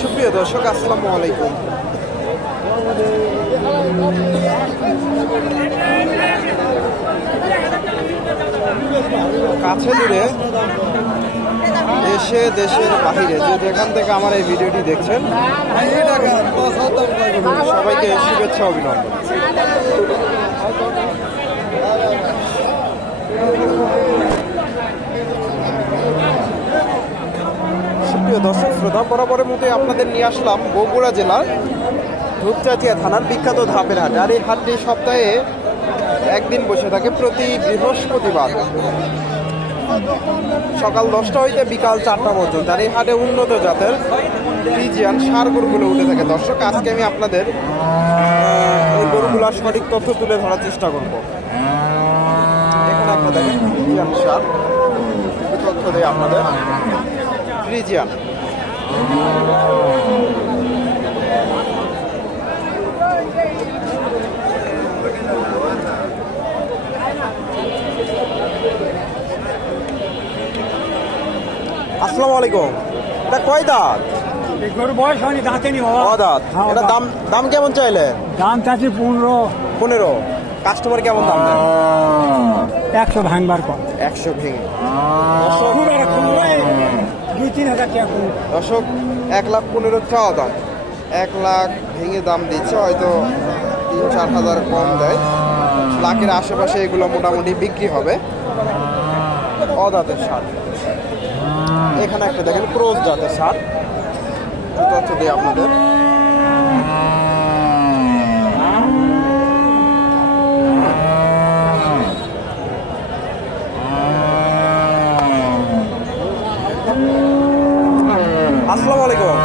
সুপ্রিয় দর্শক আসসালামু আলাইকুম। কাছে দূরে দেশে, দেশের বাহিরে। যে যেখান থেকে আমার এই ভিডিওটি দেখছেন, সবাইকে শুভেচ্ছা, অভিনন্দন। দর্শক, শ্রোতা, বরাবরের মতোই আপনাদের নিয়ে আসলাম বগুড়া জেলার ধূপচাচিয়া থানার বিখ্যাত ধাপের হাট। আর এই হাটটি সপ্তাহে একদিন বসে থাকে প্রতি বৃহস্পতিবার। সকাল দশটা হইতে বিকাল চারটা পর্যন্ত। আর এই হাটে উন্নত জাতের ফ্রিজিয়ান সার গরুগুলো উঠে থাকে। দর্শক, আজকে আমি আপনাদের এই গরুগুলোর সঠিক তথ্য তুলে ধরার চেষ্টা করব। একটা ফ্রিজিয়ান সার। তথ্য দেয় আপনাদের। ফ্রিজিয়ান আসসালামু আলাইকুম। এটা কয় দাঁত? গরু বয়স হয়নি দাঁতে নি ক দাঁত? হ্যাঁ, এটা দাম দাম কেমন চাইলে? দাম চাচ্ছি পনেরো। পনেরো। কাস্টমার কেমন দাম দেয় একশো ভাঙবার কম। একশো ভেঙে। দুই তিন হাজার টাকা দর্শক এক লাখ পনেরো চাওয়া দাম। এক লাখ ভেঙে দাম দিচ্ছে হয়তো তিন চার হাজার কম দেয়। লাখের আশেপাশে এগুলো মোটামুটি বিক্রি হবে। অদাতের সার? এখানে একটা দেখেন ক্রোজ জাতের সার। দিই আপনাদের। আসসালামু আলাইকুম।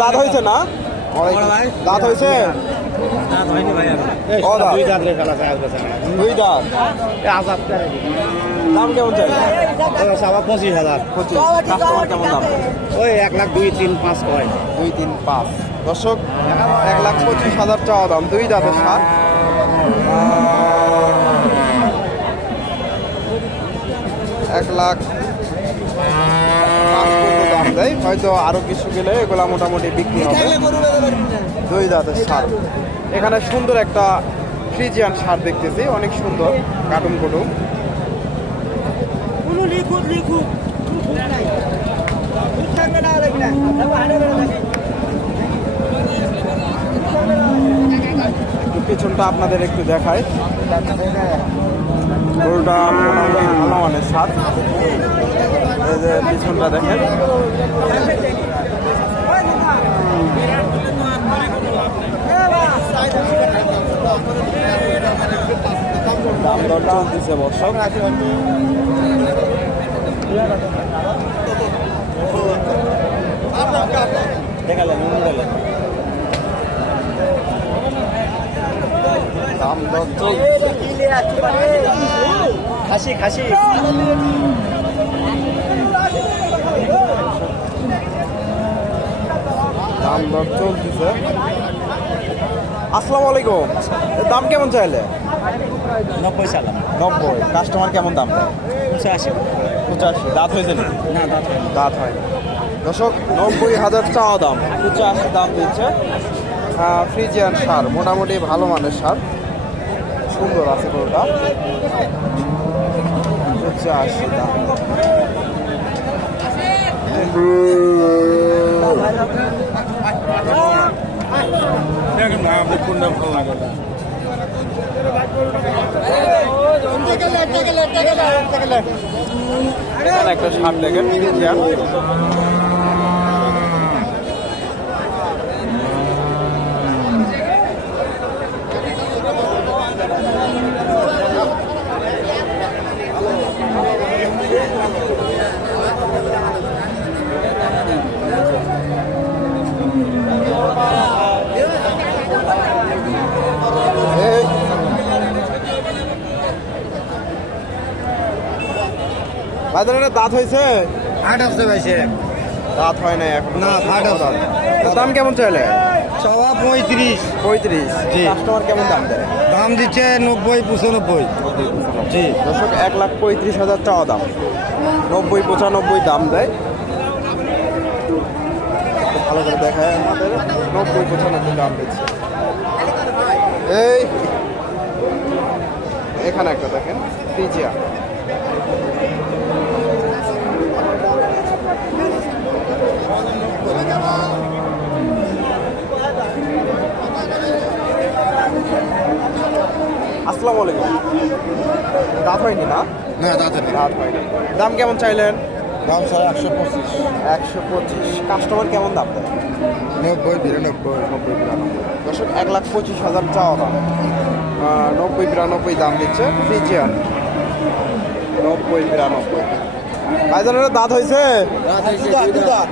দাঁত হয়েছে না? দাঁত হয়েছে? ও দাঁত। দুই দাঁত দাম কেমন চাই? পঁচিশ হাজার পঁচিশ। কাস্টমার কেমন দাম ওই এক লাখ দুই তিন পাঁচ কয়। দুই তিন পাঁচ। দর্শক এক লাখ পঁচিশ হাজার চাওয়া দাম। দুই দাঁতের সার এক লাখ দাম দেয়? হয়তো আরও কিছু গেলে এগুলা মোটামুটি বিক্রি হবে। দুই দাঁতের সার। এখানে সুন্দর একটা ফ্রিজিয়ান সার দেখতেছি অনেক সুন্দর কাটুন কুটুম একটু পেছনটা আপনাদের একটু দেখায় গরুটা মোটামুটি মানের সার এই পিছনটা দেখেন। দাম দর চলতেছে বর্ষক। দাম দর খাসি খাসি দাম দর চলতেছে আসসালামু আলাইকুম দাম কেমন চাইলে? নব্বই সালাম নব্বই। কাস্টমার কেমন দাম? দেয় পঁচাশি। পঁচাশি। দাঁত হয়েছে না দাঁত হয় দর্শক নব্বই হাজার চাওয়া দাম। পঁচাশি দাম দিচ্ছে। আহ, ফ্রিজিয়ান সার মোটামুটি ভালো মানের সার। সুন্দর আছে গরুটা। পঁচাশি দাম। এখানে একটা সার দেখেন বাজারে দাঁত হয়েছে? আট আসতে পাইছে দাঁত হয় নাই এখন। না, দাঁত আছে। দাম কেমন চাইলে? সবা পঁয়ত্রিশ। পঁয়ত্রিশ। জি। কাস্টমার কেমন দাম দেয়? দাম দিচ্ছে নব্বই পঁচানব্বই। জি। দর্শক এক লাখ পঁয়ত্রিশ হাজার চাওয়া দাম। নব্বই পঁচানব্বই দাম দেয়। ভালো করে দেখায় আমাদের। নব্বই পঁচানব্বই দাম দিচ্ছে। এই এখানে একটা দেখেন ফ্রিজিয়া আসসালামু আলাইকুম। দাঁত হয়নি না? না দাঁতে দাঁত হয়নি। দাম কেমন চাইলেন? দাম স্যার একশো পঁচিশ। একশো পঁচিশ। কাস্টমার কেমন দাম দেয়? নব্বই বিরানব্বই। নব্বই বিরানব্বই। দর্শক এক লাখ পঁচিশ হাজার চাওয়া দাম। নব্বই বিরানব্বই দাম দিচ্ছে ফ্রিজিয়ান। নব্বই বিরানব্বই। ভাইজানের দাঁত হয়েছে?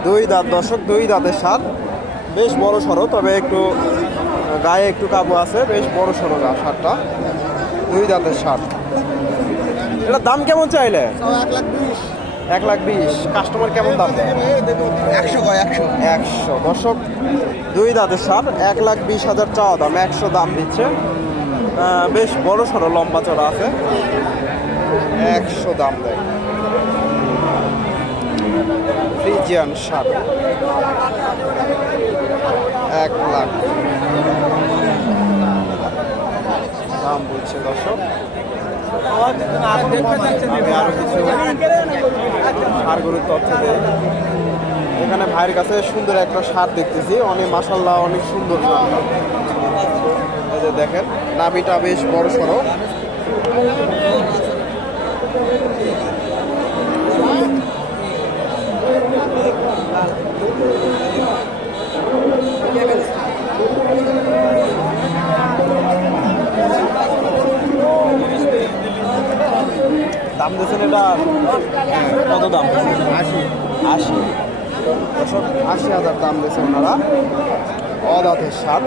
দুই দাঁত দর্শক দুই দাঁতের স্বাদ। বেশ বড় সড়ো তবে একটু গায়ে একটু কাবু আছে। বেশ বড় সড়ো গা সারটা দুই দাঁতের স্বাদ। এটার দাম কেমন চাইলে? এক লাখ বিশ। কাস্টমার কেমন দাম একশো একশো। একশো। দর্শক দুই দাঁতের সার এক লাখ বিশ হাজার চাওয়া দাম একশো দাম দিচ্ছে। বেশ বড় সড়ো লম্বা চড়া আছে। একশো দাম দেয়। ফ্রিজিয়ান সার এক লাখ। দাম বলছে দর্শক। আমি আরও কিছু এখানে ভাইয়ের কাছে সুন্দর একটা সার দেখতেছি। অনেক মাসাল্লাহ অনেক সুন্দর দেখেন, নাভিটা বেশ বড় সড়ো দাম দিয়েছেন এটা কত দাম? আশি। আশি। দশক আশি হাজার দাম দিয়েছে ওনারা। অদাতের সার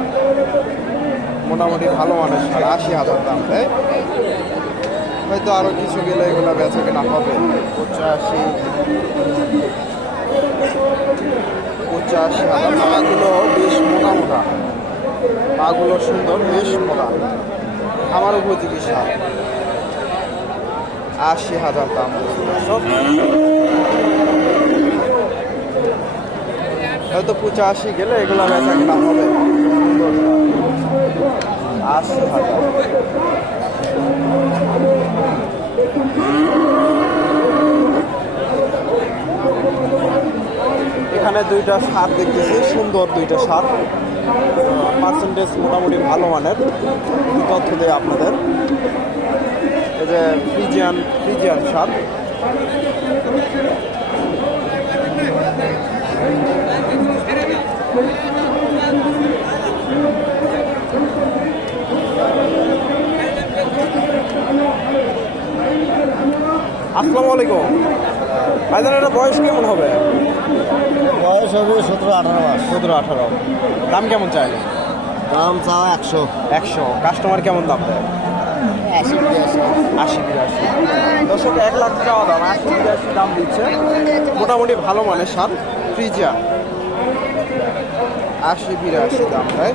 মোটামুটি ভালো মানের সার আশি হাজার দাম দেয়। হয়তো আরও কিছু গেলে এগুলো বেচা কেনা হবে। পঁচাশি। পঁচাশি হাজার পাগুলো বেশ মোটা মোটা। পাগুলো সুন্দর, বেশ মোটা। আমার উপযোগী সার। আশি হাজার দাম। হয়তো পঁচাশি গেলে এগুলো বেচা কেনা হবে। আশি হাজার। এখানে দুইটা সার দেখতেছি, সুন্দর দুইটা সার। পার্সেন্টেজ মোটামুটি ভালো মানের। তথ্য দেয় আপনাদের। এই যে ফ্রিজিয়ান ফ্রিজিয়ান সার। আসসালামু আলাইকুম। ভাইজান এটা বয়স কেমন হবে? বয়স হবে সতেরো আঠারো মাস। সতেরো আঠারো। দাম কেমন চাই? দাম চাওয়া একশো। একশো। কাস্টমার কেমন দাম দেয়? আশি আশি দর্শক এক লাখ টাকা দাম আশি বিরাশি দাম দিচ্ছে। মোটামুটি ভালো মানের সার ফ্রিজিয়া। আশি বিরাশি দাম তাই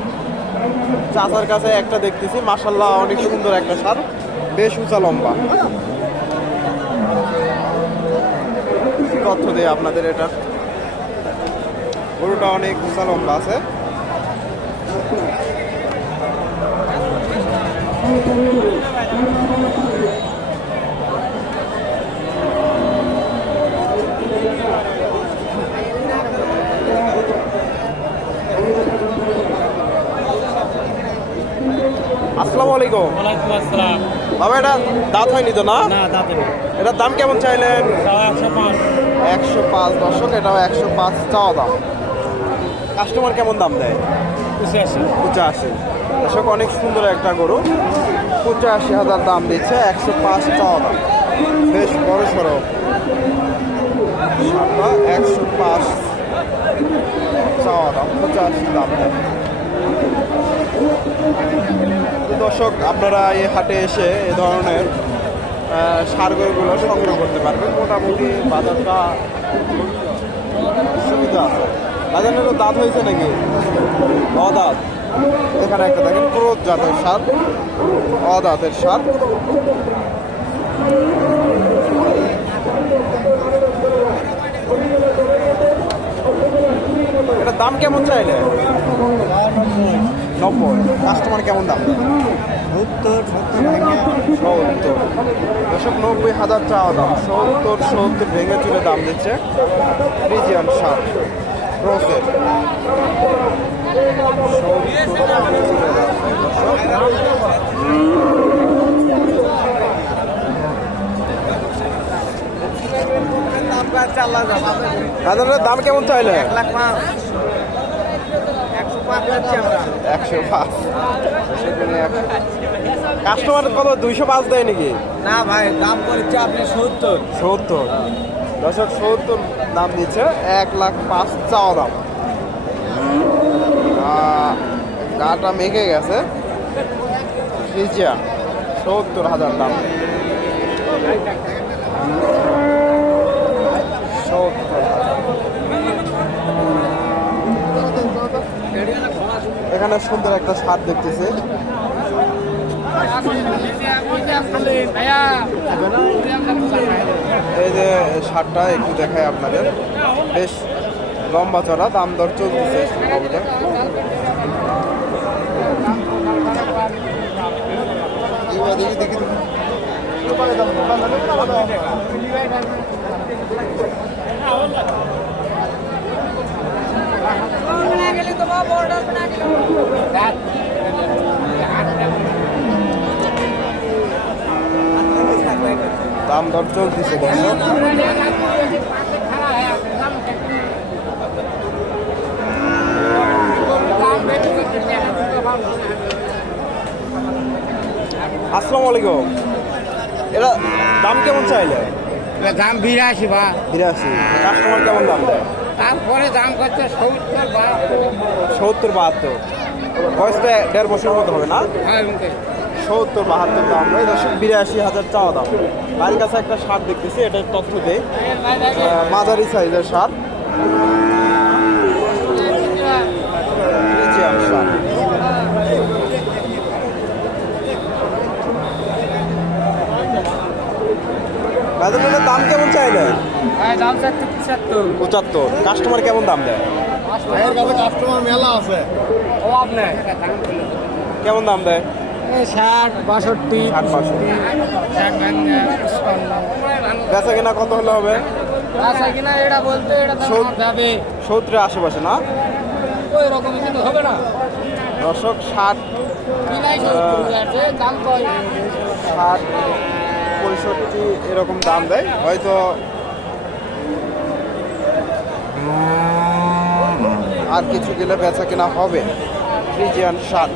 চাচার কাছে একটা দেখতেছি মাসাল্লাহ অনেক সুন্দর একটা সার বেশ উঁচা লম্বা। তথ্য দেয় আপনাদের এটা। গরুটা অনেক উঁচা লম্বা আছে। আসসালামু আলাইকুম। ওয়ালাইকুম আসসালাম। বাবা এটা দাঁত হয়নি তো না? না দাঁতে এটার দাম কেমন চাইলেন? একশো পাঁচ একশো পাঁচ দর্শক এটাও একশো পাঁচ চাওয়া দাম। কাস্টমার কেমন দাম দেয়? পঁচাশি। পঁচাশি। দর্শক অনেক সুন্দর একটা গরু। পঁচাশি হাজার দাম দিচ্ছে একশো পাঁচ চাওয়া দাম। বেশ বড় সড়ো। একশো পাঁচ চাওয়া দাম পঁচাশি দাম দেয়। দর্শক আপনারা এই হাটে এসে এ ধরনের সার গরুগুলো সংগ্রহ করতে পারবেন মোটামুটি বাজারটা সুবিধা আছে। দাঁত হয়েছে নাকি? অদাঁত। এখানে একটা দেখেন ক্রোধ জাতের সার, অদাঁতের সার। দাম কেমন চাইলে? নব্বই। কাস্টমার কেমন দাম? সত্তর সত্তর দশক নব্বই হাজার চাওয়া দাম সত্তর সত্তর ভেঙে চুলে দাম দিচ্ছে ফ্রিজিয়ান সার ক্রসের বাজারের দাম কেমন চাইলে? একশো পাঁচ। কাস্টমার কত দুইশো পাঁচ দেয় নাকি? না ভাই দাম করেছে আপনি সত্তর। সত্তর। দশক সত্তর দাম দিচ্ছে এক লাখ পাঁচ চাওয়া দাম। গাটা মেঘে গেছে। সত্তর হাজার দাম। এখানে সুন্দর একটা সার দেখতেছি। এই যে শার্টটা একটু দেখায় আপনাদের। বেশ লম্বা চড়া দাম দর চলতেছে সম্ভবত। দাম দর চলতেছে আসসালামু আলাইকুম। এটা দাম কেমন চাইলে? দাম বিরাশি বা। বিরাশি। কাস্টমার কেমন দাম দেয়? তারপরে দাম করছে সত্তর বা সত্তর বাহাত্তর। বয়সটা দেড় বছর মতো হবে না? সত্তর বাহাত্তর দাম। নয় দর্শক বিরাশি হাজার চাওয়া দাম। বাড়ির কাছে একটা সার দেখতেছি এটার তথ্য দেয় মাঝারি সাইজের সার। সার। দাম কেমন চাইলে দাম পঁচাত্তর। পঁচাত্তর। কাস্টমার কেমন দাম দেয়? কাস্টমার মেলা আছে। অভাব নেই। কেমন দাম দেয়? ষাট বাষট্টি। ষাট পাঁচশো বেচা কেনা কত হলে হবে? কিনা এটা বলতে এটা দাম সত- আমার যাবে সত্তরের আশেপাশে না? ওই রকম কিন্তু হবে না। দর্শক ষাট ষাট পঁয়ষট্টি এরকম দাম দেয়। হয়তো আর কিছু গেলে বেচা কেনা হবে। ফ্রিজিয়ান শার্ট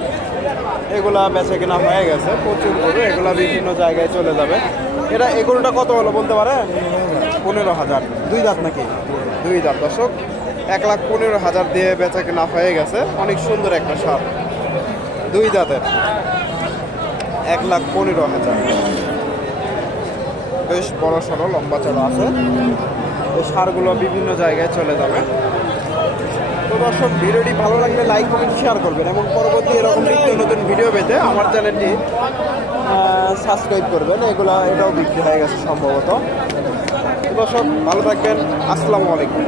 এগুলা বেচা কেনা হয়ে গেছে, প্রচুর করে এগুলা বিভিন্ন জায়গায় চলে যাবে। এটা এগুলোটা কত হলো বলতে পারেন? পনেরো হাজার। দুই দাঁত নাকি? দুই দাঁত দর্শক, এক লাখ পনেরো হাজার দিয়ে বেচা কেনা হয়ে গেছে। অনেক সুন্দর একটা শার্ট দুই দাঁতের এক লাখ পনেরো হাজার। বেশ বড় সড়ো লম্বা চড়া আছে। এই সারগুলো বিভিন্ন জায়গায় চলে যাবে। দর্শক, ভিডিওটি ভালো লাগলে লাইক কমেন্ট শেয়ার করবেন। এবং পরবর্তী এরকম নিত্য নতুন ভিডিও পেতে আমার চ্যানেলটি সাবস্ক্রাইব করবেন। এগুলো, এটাও বিক্রি হয়ে গেছে সম্ভবত। দর্শক, ভালো থাকবেন। আসসালামু আলাইকুম।